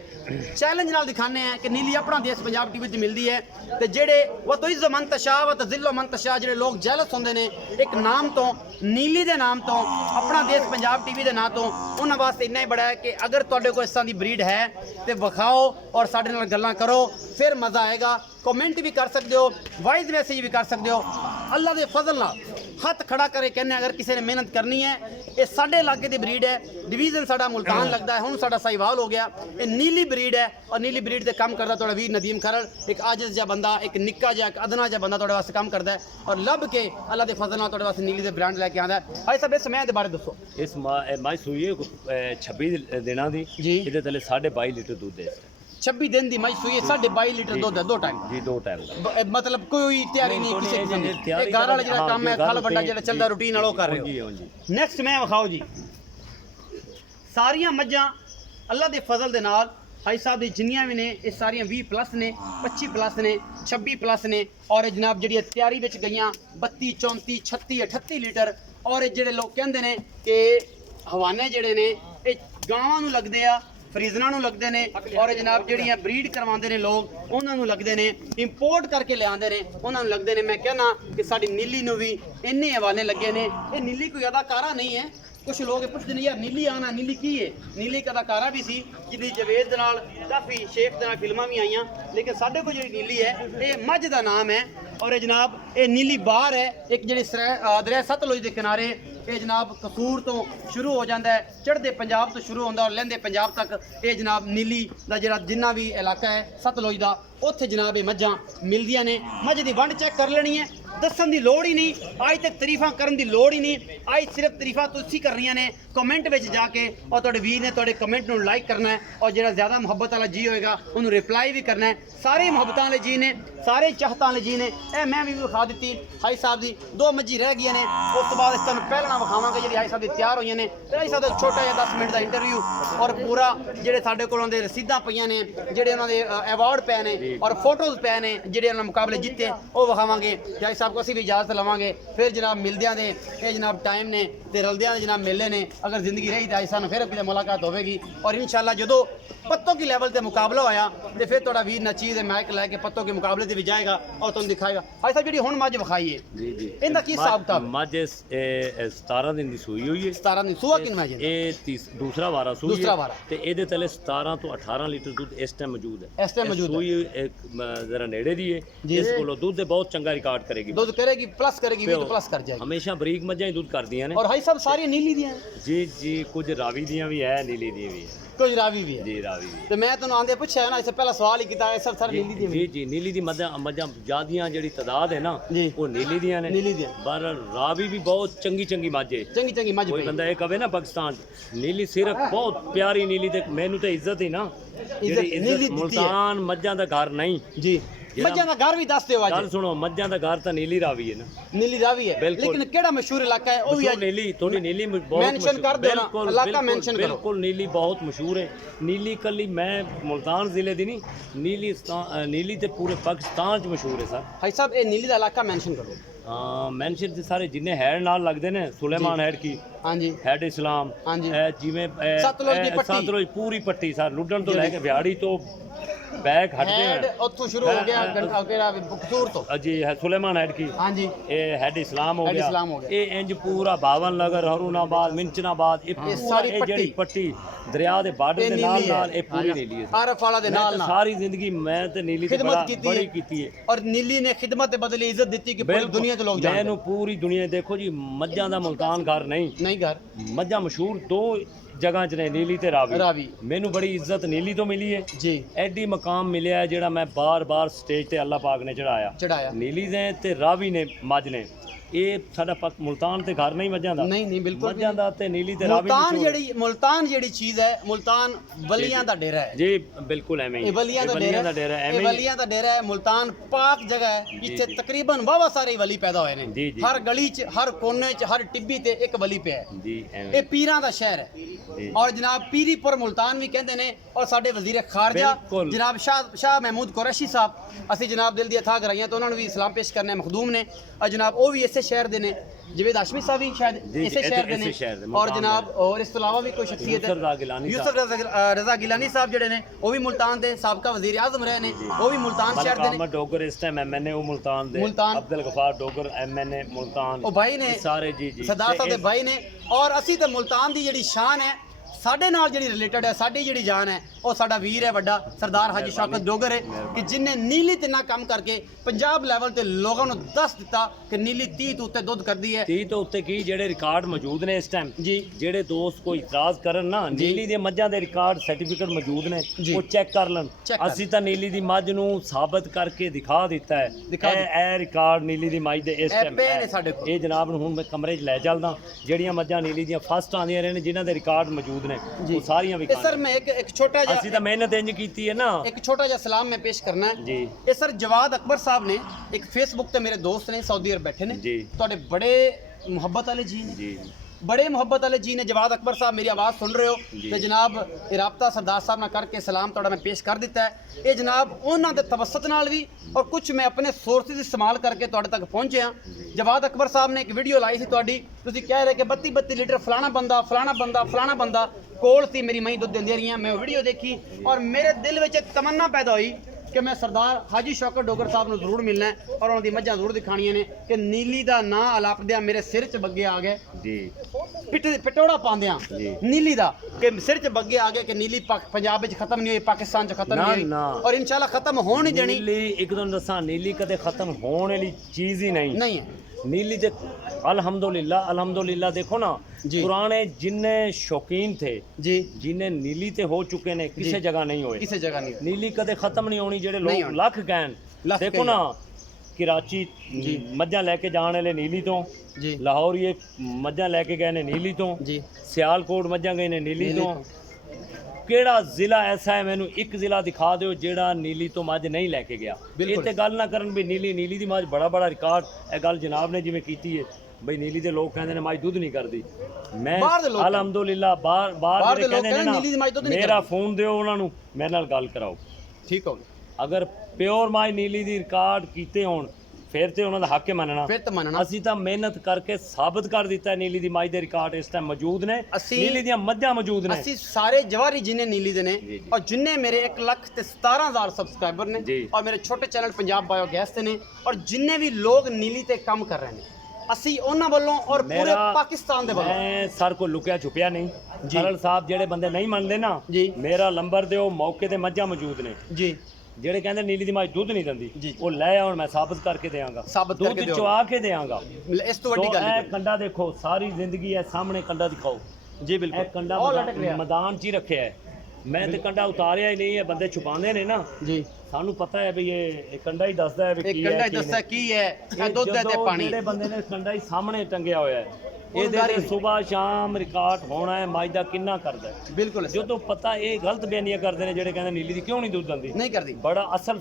चैलेंज नाल दिखाने हैं कि नीली अपना देश पंजाब टीवी मिलती है। तो जेडे वो तो इज़्ज़ो मन तशा व तज़िल्लो मन तशा जेडे लोग जैलस होंदे ने एक नाम तो, नीली दे नाम तो, अपना देश पंजाब टीवी के नाम तो, उन्होंने वास्ते इन्ना ही बड़ा है कि अगर तुहाडे कोल इस तरह की ब्रीड है तो विखाओ और साडे नाल गल्लां करो, फिर मज़ा आएगा। कमेंट भी कर सकते हो, वॉइस मैसेज भी कर सकते हो। अल्लाह के फजल नाल हथ खड़ा करे कहने अगर किसी ने मेहनत करनी है, ये साढ़े इलाके की ब्रीड है, डिवीजन साडा मुल्तान लगता है, हुण साडा साहिवाल हो गया। ये नीली ब्रीड है और नीली ब्रीड से काम करता थोड़ा वीर नदीम खरल, एक आजिज़ जा बंदा, एक निक्का जा, एक अदना जा बंदा थोड़े वास्ते काम करता है और लब के अल्लाह के फजल नाल थोड़े वास्ते नीली के ब्रांड लेके आंदा है। भाई साहब इस समय के बारे दसो। इस माई सूई है 26 दिनों की जी, ਇਹਦੇ ਥੱਲੇ 22.5 ਲੀਟਰ ਦੁੱਧ ਹੈ। 26 दिन की मई सूई है, 22.5 लीटर दूध है, 2 टाइम जी 2 टाइम मतलब कोई तैयारी नहीं किसी किस्म की, ये घर वाला जिहड़ा काम है खल वड्डा जिहड़ा चलदा रूटीन वाला कर रहे हो। नेक्स्ट मैं विखाओ जी सारियां मझां अल्लाह के फजल दे नाल हाई साहब दी जिन्नियां भी ने ये सारियां 20 प्लस ने, 25 प्लस ने, 26 प्लस ने और जनाब जिहड़ी तैयारी विच गईयां 32 34 36 38 लीटर। और जिहड़े लोग कहंदे ने कि हवाने जिहड़े ने ये गावां नूं लगदे आ, फरीजना नूं लगदे ने और जनाब जिहड़ियां ब्रीड करवांदे ने लोग उन्हां नूं लगदे ने, इंपोर्ट करके लिआंदे ने उन्हां नूं लगदे ने। मैं कहना कि साडी नीली नूं भी इन्ने हवाले लगे ने। ये नीली कोई अदाकारा नहीं है, कुछ लोग पुछते नहीं यार नीली आना नीली की है, नीली एक अदाकारा भी सी जिहदी जवेद दे नाल काफ़ी शेख दे नाल फिल्मां भी आईयां, लेकिन साडे कोल जिहड़ी नीली है ये मझ दा नाम है। और जनाब ये नीली बार है, एक जिहड़ी दरिया सतलुज के किनारे ये जनाब कसूर तो शुरू हो जाता है, चढ़ते पंजाब तो शुरू होता और लहंदे पंजाब तक ये जनाब नीली का जिहड़ा जिन्ना भी इलाका है सतलुज का उत्थे जनाब ये मझां मिलदियां ने। मझ की वंड चेक कर लेनी है, दसन की लोड़ ही नहीं, अज तक तरीफा करने की लोड़ ही नहीं, अज सिर्फ तरीफा तुसी करनियां ने। कमेंट में जाके और तुहाडे वीर ने तुहाडे कमेंट नूं लाइक करना है और जिहड़ा ज़्यादा मुहब्बत वाला जी होएगा उन्होंने रिप्लाई भी करना है। सारे मुहब्बत वाले जी ने, सारे चाहत वाले जी ने। ए मैं भी विखा दी हाई साहब की 2 मझी रह गई ने, उस तो बाद इस तुहानूं पहलना विखावांगे जिहड़ी हाई साहब दी तैयार होईयां ने। हाई साहब दा छोटा जिहा 10 मिनट का इंटरव्यू और पूरा जिहड़े साडे कोलों दे रसीदां पईयां ने, जिहड़े उन्हां दे अवार्ड पे ने और फोटोज़ पे ने जिहड़े उन्हां मुकाबले जिते वो विखावांगे। हाई साहब को असीं भी इजाजत लवांगे, फिर जनाब मिलदियां दे ये जनाब टाइम ने ते रलदियां दे जनाब मेले ने। अगर जिंदगी रही तो ऐसा फिर कितने मुलाकात होगी और इंशाल्लाह जो पत्तों की लैवल से मुकाबला होया तो फिर थोड़ा वीर नचीज माइक लैके पत्तों के मुकाबले से भी जाएगा और तुम दिखाएगा। हाई साहब जी हुण मझ विखाई है जी जी इनका की हिसाब किताब? मझ 17 दिन की सूई हुई है, 17 दिन सूआ किन मझ ये दूसरा वारा सूई दूसरा वारा ते ਇਹਦੇ ਥੱਲੇ 17 ਤੋਂ 18 ਲੀਟਰ ਦੁੱਧ ਇਸ ਟਾਈਮ ਮੌਜੂਦ ਹੈ। ਇਸ ਟਾਈਮ ਮੌਜੂਦ ਸੂਈ ਇੱਕ ਜ਼ਰਾ ਨੇੜੇ ਦੀ ਹੈ, ਇਸ ਕੋਲੋਂ ਦੁੱਧ ਬਹੁਤ ਚੰਗਾ ਰਿਕਾਰਡ ਕਰੇਗੀ। ਦੁੱਧ ਕਰੇਗੀ ਪਲੱਸ ਕਰੇਗੀ ਵੀ ਪਲੱਸ ਕਰ ਜਾਏਗੀ। ਹਮੇਸ਼ਾ ਬਰੀਕ ਮੱਝਾਂ ਹੀ ਦੁੱਧ ਕਰਦੀਆਂ ਨੇ। ਔਰ ਹਾਈ ਸਾਹਿਬ ਸਾਰੀਆਂ ਨੀਲੀ ਦੀਆਂ ਜੀ ਜੀ, ਕੁਝ ਰਾਵੀ ਦੀਆਂ ਵੀ ਹੈ, ਨੀਲੀ ਦੀਆਂ ਵੀ ਹੈ। ਕੁਝ ਰਾਵੀ ਵੀ ਹੈ ਜੀ, ਰਾਵੀ ਵੀ। ਤੇ ਮੈਂ ਤੁਹਾਨੂੰ ਆਂਦੇ ਪੁੱਛਿਆ ਨਾ, ਇਸ ਪਹਿਲਾ ਸਵਾਲ ਹੀ ਕੀਤਾ, ਇਹ ਸਭ ਸਾਰੇ ਨੀਲੀ ਦੀਆਂ ਜੀ ਜੀ, ਨੀਲੀ ਦੀ ਮੱਝਾਂ ਜ਼ਿਆਦੀਆਂ ਜਿਹੜੀ ਤਾਦਾਦ ਹੈ ਨਾ ਜੀ ਉਹ ਨੀਲੀ ਦੀਆਂ ਨੇ। ਨੀਲੀ ਦੀਆਂ ਪਰ ਰਾਵੀ ਵੀ ਬਹੁਤ ਚੰਗੀ ਮੱਝ ਹੈ। ਚੰਗੀ ਮੱਝ ਕੋਈ ਪਈ ਬੰਦਾ ਇਹ ਕਵੇ ਨਾ ਪਾਕਿਸਤਾਨ 'ਚ ਨੀਲੀ ਸਿਰਫ ਬਹੁਤ ਪਿਆਰੀ ਨੀਲੀ, ਤੇ ਮੈਨੂੰ ਤਾਂ ਇੱਜ਼ਤ ਹੀ ਨਾ, ਜਿਹੜੀ ਨੀਲੀ ਦਿੱਤੀ ਇੱਜ਼ਤ ਹੈ। ਮੁਲਤਾਨ ਮੱਝਾਂ ਦਾ ਘਰ ਨਹੀਂ ਜੀ, ਮੱਝਾਂ ਦਾ ਘਰ ਵੀ ਦੱਸ ਦਿਓ ਅੱਜ। ਗੱਲ ਸੁਣੋ, ਮੱਝਾਂ ਦਾ ਘਰ ਤਾਂ ਨੀਲੀ ਰਾਵੀ ਹੈ ਨਾ। ਨੀਲੀ ਰਾਵੀ ਹੈ, ਲੇਕਿਨ ਕਿਹੜਾ ਮਸ਼ਹੂਰ ਇਲਾਕਾ ਹੈ ਉਹ ਵੀ ਨੀਲੀ, ਥੋੜੀ ਨੀਲੀ ਬਹੁਤ ਮੈਂਸ਼ਨ ਕਰ ਦਿਓ ਨਾ, ਇਲਾਕਾ ਮੈਂਸ਼ਨ ਕਰੋ। ਬਿਲਕੁਲ, ਨੀਲੀ ਬਹੁਤ ਮਸ਼ਹੂਰ ਹੈ। ਨੀਲੀ ਕੱਲੀ ਮੈਂ ਮੁਲਤਾਨ ਜ਼ਿਲ੍ਹੇ ਦੀ ਨਹੀਂ, ਨੀਲੀ ਤੇ ਪੂਰੇ ਪਾਕਿਸਤਾਨ 'ਚ ਮਸ਼ਹੂਰ ਹੈ ਸਰ। ਭਾਈ ਸਾਹਿਬ ਇਹ ਨੀਲੀ ਦਾ ਇਲਾਕਾ ਮੈਂਸ਼ਨ ਕਰੋ। ਮੈਂਸ਼ਨ ਤੇ ਸਾਰੇ ਜਿੰਨੇ ਹੈਡ ਨਾਲ ਲੱਗਦੇ ਨੇ, ਸੁਲੇਮਾਨ ਹੈਡ ਕੀ, ਹਾਂਜੀ, ਹੈਡ ਇਸਲਾਮ, ਹਾਂਜੀ, ਜਿਵੇਂ ਸਤਲੁਜ ਪੂਰੀ ਪੱਟੀ ਸਰ, ਲੁੱਡਣ ਤੋਂ ਲੈ ਕੇ ਵਿਹਾੜੀ ਤੋਂ ਬੈਗ ਹਟਦੇ ਹੈਡ ਉੱਥੋਂ ਸ਼ੁਰੂ ਹੋ ਗਿਆ ਬਖਤੂਰ ਤੋਂ। ਜੀ ਹੈ ਸੁਲੇਮਾਨ ਹੈਡ ਕੀ, ਹਾਂਜੀ, ਇਹ ਹੈਡ ਇਸਲਾਮ ਹੋ ਗਿਆ। ਇਸਲਾਮ ਹੋ ਗਿਆ। ਇਹ ਇੰਜ ਪੂਰਾ ਬਾਵਨ ਨਗਰ, ਹਰੂਨਾਬਾਦ, ਮਿੰਚਨਾਬਾਦ, ਇਹ ਸਾਰੀ ਜਿਹੜੀ ਪੱਟੀ ਦਰਿਆ ਦੇ ਬਾਰਡਰ ਦੇ ਨਾਲ ਇਹ ਪੂਰੀ ਨੀਲੀ ਹੈ। ਆਰਫ ਵਾਲਾ ਦੇ ਨਾਲ ਸਾਰੀ ਜ਼ਿੰਦਗੀ ਮੈਂ ਤੇ ਨੀਲੀ ਤੇ ਬੜੀ ਕੀਤੀ ਹੈ। ਔਰ ਨੀਲੀ ਨੇ ਖਿਦਮਤ ਦੇ ਬਦਲੇ ਇੱਜ਼ਤ ਦਿੱਤੀ ਕਿ ਪੂਰੀ ਦੁਨੀਆ ਤੋਂ ਲੋਕ ਜਾਣਦੇ। ਮੈਨੂੰ ਪੂਰੀ ਦੁਨੀਆ ਦੇਖੋ ਜੀ, ਮੱਝਾਂ ਦਾ ਮੁਲਤਾਨ ਘਰ ਨਹੀਂ ਘਰ, ਮੱਝਾਂ ਮਸ਼ਹੂਰ ਦੋ ਜਗ੍ਹਾ 'ਚ ਨੇ, ਨੀਲੀ ਤੇ ਰਾਵੀ। ਮੈਨੂੰ ਬੜੀ ਇੱਜ਼ਤ ਨੀਲੀ ਤੋਂ ਮਿਲੀ ਹੈ ਜੀ, ਐਡੀ ਮਕਾਮ ਮਿਲਿਆ ਜਿਹੜਾ ਮੈਂ ਬਾਰ-ਬਾਰ ਸਟੇਜ ਤੇ ਅੱਲਾਹ ਪਾਕ ਨੇ ਚੜਾਇਆ। ਨੀਲੀ ਨੇ ਤੇ ਰਾਵੀ ਨੇ ਮੱਝ ਨੇ, ਇਹ ਸਾਡਾ ਮੁਲਤਾਨ ਤੇ ਘਰ ਨਹੀਂ ਮੱਝਾਂ ਦਾ। ਨਹੀਂ ਬਿਲਕੁਲ, ਮੱਝਾਂ ਦਾ ਤੇ ਨੀਲੀ ਤੇ ਰਾਵੀ। ਮੁਲਤਾਨ ਜਿਹੜੀ ਚੀਜ਼ ਹੈ, ਮੁਲਤਾਨ ਵਲੀਆਂ ਦਾ ਡੇਰਾ ਹੈ ਜੀ, ਬਿਲਕੁਲ ਐਵੇਂ ਹੀ। ਇਹ ਵਲੀਆਂ ਦਾ ਡੇਰਾ ਹੈ, ਇਹ ਵਲੀਆਂ ਦਾ ਡੇਰਾ ਹੈ। ਮੁਲਤਾਨ ਪਾਕ ਜਗ੍ਹਾ ਹੈ, ਇੱਥੇ ਤਕਰੀਬਨ ਵਾਵਾ ਸਾਰੇ ਵਲੀ ਪੈਦਾ ਹੋਏ ਨੇ। ਹਰ ਗਲੀ 'ਚ, ਹਰ ਕੋਨੇ 'ਚ, ਹਰ ਟਿੱਬੀ ਤੇ ਇੱਕ ਵਲੀ ਪਿਆ ਹੈ ਜੀ। ਇਹ ਪੀਰਾਂ ਦਾ ਸ਼ਹਿਰ ਹੈ। ਔਰ ਜਨਾਬ ਪੀਰੀਪੁਰ ਮੁਲਤਾਨ ਵੀ ਕਹਿੰਦੇ ਨੇ। ਔਰ ਸਾਡੇ ਵਜ਼ੀਰ ਖਾਰਜਾ ਜਨਾਬ ਸ਼ਾਹ ਮਹਿਮੂਦ ਕੁਰੈਸ਼ੀ ਸਾਹਿਬ, ਅਸੀਂ ਜਨਾਬ ਦਿਲ ਦੀ ਅਥਾਹ ਕਰਾਈਆਂ ਤਾਂ ਉਹਨਾਂ ਨੂੰ ਵੀ ਸਲਾਮ ਪੇਸ਼ ਕਰਨੇ ਮਖਦੂਮ ਨੇ। ਔਰ ਜਨਾਬ ਉਹ ਵੀ ਇਸੇ ਸ਼ਹਿਰ ਦੇ ਨੇ। ਜਵੇਦ ਹਾਸ਼ਮੀ ਸਾਹਿਬ ਵੀ ਸ਼ਾਇਦ ਇਸੇ ਸ਼ਹਿਰ ਦੇ ਨੇ। ਔਰ ਜਨਾਬ ਔਰ ਇਸ ਤੋਂ ਇਲਾਵਾ ਵੀ ਕੋਈ ਸ਼ਖਸੀਅਤ ਹੈ, ਯੂਸਫ ਰਜ਼ਾ ਗਿਲਾਨੀ ਸਾਹਿਬ ਜਿਹੜੇ ਨੇ, ਉਹ ਵੀ ਮੁਲਤਾਨ ਦੇ ਸਾਬਕਾ ਵਜ਼ੀਰ ਆਜ਼ਮ ਰਹੇ ਨੇ, ਉਹ ਵੀ ਮੁਲਤਾਨ ਸ਼ਹਿਰ ਦੇ ਨੇ। ਡੋਗਰ ਇਸ ਟਾਈਮ ਐਮਐਨਏ ਉਹ ਮੁਲਤਾਨ ਦੇ, ਅਬਦੁਲ ਗਫਾਰ ਡੋਗਰ ਐਮਐਨਏ ਮੁਲਤਾਨ, ਉਹ ਭਾਈ ਨੇ ਸਾਰੇ। ਜੀ ਸਰਦਾਰ ਸਾਹਿਬ ਦੇ ਭਾਈ ਨੇ। ਔਰ ਅਸੀਂ ਤਾਂ ਮੁਲਤਾਨ ਦੀ ਜਿਹੜੀ ਸ਼ਾਨ ਹੈ, ਸਾਡੇ ਨਾਲ ਜਿਹੜੀ ਰਿਲੇਟਡ ਹੈ, ਸਾਡੀ ਜਿਹੜੀ ਜਾਨ ਹੈ, ਉਹ ਸਾਡਾ ਵੀਰ ਹੈ ਵੱਡਾ ਸਰਦਾਰ ਹਾਜੀ ਸ਼ੌਕਤ ਡੋਗਰ ਹੈ, ਕਿ ਜਿਨੇ ਨੀਲੀ ਤੇ ਨਾ ਕੰਮ ਕਰਕੇ ਪੰਜਾਬ ਲੈਵਲ ਤੇ ਲੋਕਾਂ ਨੂੰ ਦੱਸ ਦਿੱਤਾ ਕਿ ਨੀਲੀ 30 ਤੋਂ ਉੱਤੇ ਦੁੱਧ ਕਰਦੀ ਹੈ। 30 ਤੋਂ ਉੱਤੇ ਕੀ ਜਿਹੜੇ ਰਿਕਾਰਡ ਮੌਜੂਦ ਨੇ ਇਸ ਟਾਈਮ ਜੀ, ਜਿਹੜੇ ਦੋਸਤ ਕੋਈ ਇਤਰਾਜ਼ ਕਰਨ ਨਾ, ਨੀਲੀ ਦੀਆਂ ਮੱਝਾਂ ਦੇ ਰਿਕਾਰਡ ਸਰਟੀਫਿਕੇਟ ਮੌਜੂਦ ਨੇ, ਉਹ ਚੈੱਕ ਕਰ ਲੈਣ। ਅਸੀਂ ਤਾਂ ਨੀਲੀ ਦੀ ਮੱਝ ਨੂੰ ਸਾਬਤ ਕਰਕੇ ਦਿਖਾ ਦਿੱਤਾ ਹੈ। ਇਹ ਰਿਕਾਰਡ ਨੀਲੀ ਦੀ ਮੱਝ ਦੇ ਇਸ ਟਾਈਮ ਇਹ ਜਨਾਬ ਨੂੰ ਹੁਣ ਮੈਂ ਕਮਰੇ 'ਚ ਲੈ ਚੱਲਦਾ। ਜਿਹੜੀਆਂ ਮੱਝਾਂ ਨੀਲੀ ਦੀਆਂ ਫਸਟ ਆਉਂਦੀਆਂ ਰਹੇ ਨੇ, ਜਿਨ੍ਹਾਂ ਦੇ ਰਿਕਾਰਡ ਮੌਜੂਦ ਨੇ, ਉਹ ਸਾਰੀਆਂ ਵੀ ਸਰ ਮੈਂ ਇੱਕ ਛੋਟਾ ਜਿਹਾ, ਅਸੀਂ ਤਾਂ ਮਿਹਨਤ ਇੰਜ ਕੀਤੀ ਹੈ ਨਾ, ਇੱਕ ਛੋਟਾ ਜਿਹਾ ਸਲਾਮ ਮੈਂ ਪੇਸ਼ ਕਰਨਾ ਹੈ ਜੀ। ਇਹ ਸਰ ਜਵਾਦ ਅਕਬਰ ਸਾਹਿਬ ਨੇ, ਇੱਕ ਫੇਸਬੁੱਕ ਤੇ ਮੇਰੇ ਦੋਸਤ ਨੇ, ਸਾਊਦੀ ਅਰਬ ਬੈਠੇ ਨੇ ਜੀ, ਤੁਹਾਡੇ ਬੜੇ ਮੁਹੱਬਤ ਵਾਲੇ ਜੀ ਜੀ, ਬੜੇ ਮੁਹੱਬਤ ਵਾਲੇ ਜੀ ਨੇ ਜਵਾਦ ਅਕਬਰ ਸਾਹਿਬ। ਮੇਰੀ ਆਵਾਜ਼ ਸੁਣ ਰਹੇ ਹੋ ਤੇ ਜਨਾਬ ਇਹ ਰਾਬਤਾ ਸਰਦਾਰ ਸਾਹਿਬ ਨਾਲ ਕਰਕੇ ਸਲਾਮ ਤੁਹਾਡਾ ਮੈਂ ਪੇਸ਼ ਕਰ ਦਿੱਤਾ ਹੈ। ਇਹ ਜਨਾਬ ਉਹਨਾਂ ਦੇ ਤਵਸਤ ਨਾਲ ਵੀ ਔਰ ਕੁਝ ਮੈਂ ਆਪਣੇ ਸੋਰਸਿਸ ਇਸਤੇਮਾਲ ਕਰਕੇ ਤੁਹਾਡੇ ਤੱਕ ਪਹੁੰਚਿਆ। ਜਵਾਦ ਅਕਬਰ ਸਾਹਿਬ ਨੇ ਇੱਕ ਵੀਡੀਓ ਲਾਈ ਸੀ ਤੁਹਾਡੀ, ਤੁਸੀਂ ਕਹਿ ਰਹੇ ਕਿ 32 ਲੀਟਰ ਫਲਾਣਾ ਬੰਦਾ ਕੋਲ ਸੀ, ਮੇਰੀ ਮਹੀਂ ਦੁੱਧ ਦਿੰਦੀਆਂ ਰਹੀਆਂ। ਮੈਂ ਉਹ ਵੀਡੀਓ ਦੇਖੀ ਔਰ ਮੇਰੇ ਦਿਲ ਵਿੱਚ ਇੱਕ ਤਮੰਨਾ ਪੈਦਾ ਹੋਈ ਕਿ ਮੈਂ ਸਰਦਾਰ ਹਾਜੀ ਸ਼ੌਕਤ ਡੋਗਰ ਸਾਹਿਬ ਨੂੰ ਜ਼ਰੂਰ ਮਿਲਣਾ ਹੈ ਔਰ ਉਹਨਾਂ ਦੀ ਮੱਝਾਂ ਜ਼ਰੂਰ ਦਿਖਾਣੀਆਂ ਨੇ। ਕਿ ਨੀਲੀ ਦਾ ਨਾਂ ਅਲਾਪਦਿਆਂ ਮੇਰੇ ਸਿਰ 'ਚ ਬੱਗੇ ਆ ਗਏ ਜੀ, ਪਟੋੜਾ ਪਾਉਂਦਿਆਂ ਨੀਲੀ ਦਾ, ਕਿ ਸਿਰ 'ਚ ਬੱਗੇ ਆ ਗਏ ਕਿ ਨੀਲੀ ਪੰਜਾਬ ਵਿੱਚ ਖਤਮ ਨਹੀਂ ਹੋਈ, ਪਾਕਿਸਤਾਨ 'ਚ ਖਤਮ ਨਹੀਂ ਹੋਈ ਔਰ ਇਨਸ਼ਾਅੱਲਾ ਖਤਮ ਹੋਣ ਨਹੀਂ ਦੇਣੀ। ਨੀਲੀ ਇੱਕ ਦਿਨ ਦੱਸਾਂ, ਨੀਲੀ ਕਦੇ ਖਤਮ ਹੋਣ ਵਾਲੀ ਚੀਜ਼ ਹੀ ਨਹੀਂ ਹੈ। नीली दे अल्हम्दुलिल्लाह देखो ना, पुराने जिन्ने शौकीन थे जी, जिन्ने नीली ते हो चुके ने, किसी जगह नहीं होए, किसी जगह नहीं। नीली कदे खत्म नहीं होनी। जेडे लोग लख कहन, देखो ना कराची मज्जां लेके जाने वाले नीली तो जी, लाहौर ये मज्जां लेके गए ने नीली तो जी, सियालकोट मज्जां गए ने नीली तो। ਕਿਹੜਾ ਜ਼ਿਲ੍ਹਾ ਐਸਾ ਹੈ ਮੈਨੂੰ ਇੱਕ ਜ਼ਿਲ੍ਹਾ ਦਿਖਾ ਦਿਓ ਜਿਹੜਾ ਨੀਲੀ ਤੋਂ ਮੱਝ ਨਹੀਂ ਲੈ ਕੇ ਗਿਆ। ਇਹ ਤੇ ਗੱਲ ਨਾ ਕਰਨ ਵੀ ਨੀਲੀ ਦੀ ਮੱਝ ਬੜਾ ਰਿਕਾਰਡ। ਇਹ ਗੱਲ ਜਨਾਬ ਨੇ ਜਿਵੇਂ ਕੀਤੀ ਹੈ ਬਈ ਨੀਲੀ ਦੇ ਲੋਕ ਕਹਿੰਦੇ ਨੇ ਮੱਝ ਦੁੱਧ ਨਹੀਂ ਕਰਦੀ। ਮੈਂ ਅਲਹਮਦੁਲਿल्लाह ਬਾਹਰ ਜਿਹੜੇ ਕਹਿੰਦੇ ਨੇ ਨਾ, ਮੇਰਾ ਫੋਨ ਦਿਓ ਉਹਨਾਂ ਨੂੰ, ਮੇਰੇ ਨਾਲ ਗੱਲ ਕਰਾਓ, ਠੀਕ ਹੋ। ਅਗਰ ਪਿਓਰ ਮੱਝ ਨੀਲੀ ਦੀ ਰਿਕਾਰਡ ਕੀਤੇ ਹੋਣ ਫਿਰ ਤੇ ਉਹਨਾਂ ਦਾ ਹੱਕ ਹੈ ਮੰਨਣਾ। ਅਸੀਂ ਤਾਂ ਮਿਹਨਤ ਕਰਕੇ ਸਾਬਤ ਕਰ ਦਿੱਤਾ ਨੀਲੀ ਦੀ ਮੱਝ ਦੇ ਰਿਕਾਰਡ ਇਸ ਟਾਈਮ ਮੌਜੂਦ ਨੇ, ਨੀਲੀ ਦੀਆਂ ਮੱਝਾਂ ਮੌਜੂਦ ਨੇ। ਅਸੀਂ ਸਾਰੇ ਜਵਾਰੀ ਜਿੰਨੇ ਨੀਲੀ ਦੇ ਨੇ ਔਰ ਜਿੰਨੇ ਮੇਰੇ 1,17,000 ਸਬਸਕ੍ਰਾਈਬਰ ਨੇ ਔਰ ਮੇਰੇ ਛੋਟੇ ਚੈਨਲ ਪੰਜਾਬ ਬਾਇਓਗੈਸ ਤੇ ਨੇ ਔਰ ਜਿੰਨੇ ਵੀ ਲੋਕ ਨੀਲੀ ਤੇ ਕੰਮ ਕਰ ਰਹੇ ਨੇ, ਅਸੀਂ ਉਹਨਾਂ ਵੱਲੋਂ ਔਰ ਪੂਰੇ ਪਾਕਿਸਤਾਨ ਦੇ ਵੱਲੋਂ ਮੈਂ ਸਰ ਕੋ ਲੁਕਿਆ ਛੁਪਿਆ ਨਹੀਂ। ਖਲਲ ਸਾਹਿਬ ਜਿਹੜੇ ਬੰਦੇ ਨਹੀਂ ਮੰਨਦੇ ਨਾ, ਮੇਰਾ ਨੰਬਰ ਦਿਓ, ਮੌਕੇ ਤੇ ਮੱਝਾਂ ਮੌਜੂਦ ਨੇ ਜੀ। ਜਿਹੜੇ ਕਹਿੰਦੇ ਨੀਲੀ ਦੀ ਮੱਝ ਦੁੱਧ ਨਹੀਂ ਦਿੰਦੀ, ਜੀ। ਉਹ ਲੈ ਆਉਣ, ਮੈਂ ਸਾਬਤ ਕਰਕੇ ਦੇਵਾਂਗਾ, ਸਾਬਤ ਦੁੱਧ ਕਰਕੇ ਦਿਓ। ਚਵਾ ਕੇ ਦੇਵਾਂਗਾ। ਇਸ ਤੋਂ ਵੱਡੀ ਗੱਲ ਇਹ ਨਹੀਂ। ਕੰਡਾ ਦੇਖੋ, ਸਾਰੀ ਜ਼ਿੰਦਗੀ ਹੈ ਸਾਹਮਣੇ ਕੰਡਾ ਦਿਖਾਓ। ਜੀ ਇਹ ਬਿਲਕੁਲ ਕੰਡਾ ਉਹ ਲਟਕ ਰਿਹਾ ਮੈਦਾਨ 'ਚ ਹੀ ਰੱਖਿਆ ਹੈ, ਮੈਂ ਤੇ ਕੰਡਾ ਉਤਾਰਿਆ ਹੀ ਨਹੀਂ ਹੈ, ਬੰਦੇ ਛੁਪਾਉਂਦੇ ਨੇ ਨਾ, ਜੀ। ਸਾਨੂੰ ਪਤਾ ਹੈ ਵੀ ਇਹ ਕੰਡਾ ਹੀ ਦੱਸਦਾ ਹੈ ਵੀ ਇਹ ਕੀ ਕੰਡਾ ਹੈ ਹੀ ਕੀ ਦੱਸਦਾ ਨਹੀਂ। ਕੀ ਹੈ, ਇਹ ਦੁੱਧ ਹੈ ਤੇ ਜਦੋਂ ਪਾਣੀ। ਜਿਹੜੇ ਬੰਦੇ ਨੇ ਕੰਡਾ ਹੀ ਸਾਹਮਣੇ ਟੰਗਿਆ ਹੋਇਆ ਹੈ, ਇਹਦੇ ਗਾਰੀ ਤੇ ਨਹੀਂ। ਸਵੇਰ ਸ਼ਾਮ ਰਿਕਾਰਡ ਹੋਣਾ ਹੈ ਮੱਝ ਦਾ ਕਿੰਨਾ ਕਰਦਾ ਹੈ। ਬਿਲਕੁਲ ਸਰ। ਜਦੋਂ ਪਤਾ ਇਹ ਗਲਤ ਬਿਆਨੀਆਂ ਕਰਦੇ ਨੇ ਜਿਹੜੇ ਕਹਿੰਦੇ ਨੀਲੀ ਦੀ ਕਿਉਂ ਨਹੀਂ ਦੁੱਧ ਦਿੰਦੀ, ਨਹੀਂ ਕਰਦੀ। ਬੜਾ ਅਸਲ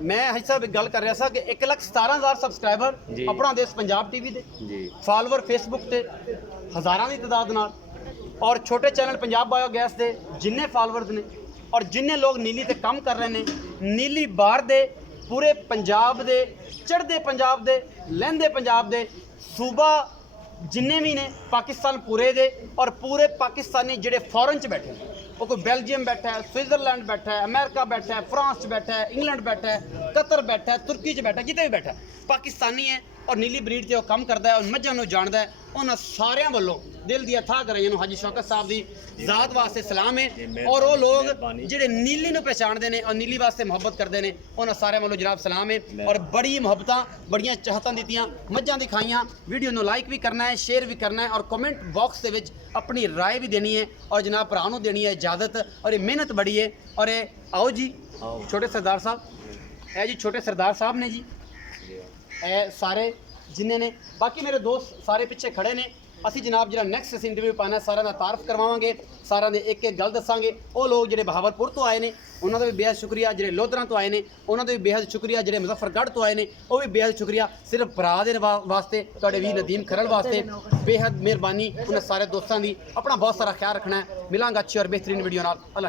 ਮੈਂ ਹਾਜੀ ਸਾਹਿਬ ਇੱਕ ਗੱਲ ਕਰ ਰਿਹਾ ਸਾਂ ਕਿ 1,17,000 ਸਬਸਕ੍ਰਾਈਬਰ ਜੀ। ਆਪਣਾ ਦੇਸ਼ ਪੰਜਾਬ ਟੀਵੀ ਦੇ, ਜੀ ਫਾਲੋਅਰ ਫੇਸਬੁੱਕ ਤੇ ਹਜ਼ਾਰਾਂ ਦੀ ਤਾਦਾਦ ਨਾਲ, ਔਰ ਛੋਟੇ ਚੈਨਲ ਪੰਜਾਬ ਬਾਇਓਗੈਸ ਦੇ ਜਿੰਨੇ ਫਾਲੋਅਰਸ ਨੇ ਔਰ ਜਿੰਨੇ ਲੋਕ ਨੀਲੀ ਤੇ ਕੰਮ ਕਰ ਰਹੇ ਨੇ, ਨੀਲੀ ਬਾਹਰ ਦੇ ਪੂਰੇ ਪੰਜਾਬ ਦੇ, ਚੜ੍ਹਦੇ ਪੰਜਾਬ ਦੇ, ਲਹਿੰਦੇ ਪੰਜਾਬ ਦੇ ਸੂਬਾ ਜਿੰਨੇ ਵੀ ਨੇ, ਪਾਕਿਸਤਾਨ ਪੂਰੇ ਦੇ, ਔਰ ਪੂਰੇ ਪਾਕਿਸਤਾਨੀ ਜਿਹੜੇ ਫੋਰਨ 'ਚ ਬੈਠੇ ਨੇ, ਉਹ ਕੋਈ ਬੈਲਜੀਅਮ ਬੈਠਾ ਹੈ, ਸਵਿਟਜ਼ਰਲੈਂਡ ਬੈਠਾ ਹੈ, ਅਮਰੀਕਾ ਬੈਠਾ ਹੈ, ਫਰਾਂਸ 'ਚ ਬੈਠਾ ਹੈ, ਇੰਗਲੈਂਡ ਬੈਠਾ ਹੈ, ਕਤਰ ਬੈਠਾ ਹੈ, ਤੁਰਕੀ 'ਚ ਬੈਠਾ ਹੈ, ਜਿੱਥੇ ਵੀ ਬੈਠਾ ਹੈ, ਪਾਕਿਸਤਾਨੀ ਹੈ ਔਰ ਨੀਲੀ ਬਰੀਡ 'ਤੇ ਉਹ ਕੰਮ ਕਰਦਾ ਹੈ ਔਰ ਮੱਝਾਂ ਨੂੰ ਜਾਣਦਾ ਹੈ। ਉਹਨਾਂ ਸਾਰਿਆਂ ਵੱਲੋਂ ਦਿਲ ਦੀ ਅਥਾਹ ਗਰਾਈਆਂ ਨੂੰ ਹਾਜੀ ਸ਼ੌਕਤ ਸਾਹਿਬ ਦੀ ਜ਼ਾਤ ਵਾਸਤੇ ਸਲਾਮ ਹੈ। ਔਰ ਉਹ ਲੋਕ ਜਿਹੜੇ ਨੀਲੀ ਨੂੰ ਪਛਾਣਦੇ ਨੇ ਔਰ ਨੀਲੀ ਵਾਸਤੇ ਮੁਹੱਬਤ ਕਰਦੇ ਨੇ, ਉਹਨਾਂ ਸਾਰਿਆਂ ਵੱਲੋਂ ਜਨਾਬ ਸਲਾਮ ਹੈ। ਔਰ ਬੜੀ ਮੁਹੱਬਤਾਂ, ਬੜੀਆਂ ਚਾਹਤਾਂ ਦਿੱਤੀਆਂ, ਮੱਝਾਂ ਦਿਖਾਈਆਂ। ਵੀਡੀਓ ਨੂੰ ਲਾਈਕ ਵੀ ਕਰਨਾ ਹੈ, ਸ਼ੇਅਰ ਵੀ ਕਰਨਾ ਹੈ, ਔਰ ਕਮੈਂਟ ਬਾਕਸ ਦੇ ਵਿੱਚ ਆਪਣੀ ਰਾਏ ਵੀ ਦੇਣੀ ਹੈ, ਔਰ ਜਨਾਬ ਭਰਾ ਨੂੰ ਦੇਣੀ ਹੈ ਇਜਾਜ਼ਤ। ਔਰ ਇਹ ਮਿਹਨਤ ਬੜੀ ਹੈ। ਔਰ ਇਹ ਆਓ ਜੀ ਛੋਟੇ ਸਰਦਾਰ ਸਾਹਿਬ, ਇਹ ਜੀ ਛੋਟੇ ਸਰਦਾਰ ਸਾਹਿਬ ਨੇ ਜੀ, ਇਹ ਸਾਰੇ ਜਿੰਨੇ ਨੇ, ਬਾਕੀ ਮੇਰੇ ਦੋਸਤ ਸਾਰੇ ਪਿੱਛੇ ਖੜੇ ਨੇ। ਅਸੀਂ ਜਨਾਬ ਜਿਹੜਾ ਨੈਕਸਟ ਅਸੀਂ ਇੰਟਰਵਿਊ ਪਾਣਾ ਸਾਰਿਆਂ ਦਾ ਤਾਰਫ ਕਰਵਾਵਾਂਗੇ, ਸਾਰਿਆਂ ਦੇ ਇੱਕ ਇੱਕ ਗੱਲ ਦੱਸਾਂਗੇ। ਉਹ ਲੋਕ ਜਿਹੜੇ ਬਹਾਵਲਪੁਰ ਤੋਂ ਆਏ ਨੇ ਉਹਨਾਂ ਦਾ ਵੀ ਬੇਹੱਦ ਸ਼ੁਕਰੀਆ, ਜਿਹੜੇ ਲੋਧਰਾਂ ਤੋਂ ਆਏ ਨੇ ਉਹਨਾਂ ਦਾ ਵੀ ਬੇਹੱਦ ਸ਼ੁਕਰੀਆ, ਜਿਹੜੇ ਮੁਜ਼ੱਫਰਗੜ੍ਹ ਤੋਂ ਆਏ ਨੇ ਉਹ ਵੀ ਬੇਹੱਦ ਸ਼ੁਕਰੀਆ। ਸਿਰਫ ਭਰਾ ਦੇ ਵਾਸਤੇ, ਤੁਹਾਡੇ ਵੀਰ ਨਦੀਮ ਖਰਲ ਵਾਸਤੇ ਬੇਹੱਦ ਮਿਹਰਬਾਨੀ। ਉਹਨਾਂ ਸਾਰੇ ਦੋਸਤਾਂ ਦੀ ਆਪਣਾ ਬਹੁਤ ਸਾਰਾ ਖਿਆਲ ਰੱਖਣਾ ਹੈ। ਮਿਲਾਂਗਾ ਅੱਛੀ ਔਰ ਬਿਹਤਰੀਨ ਵੀਡੀਓ ਨਾਲ। ਅੱਲਾ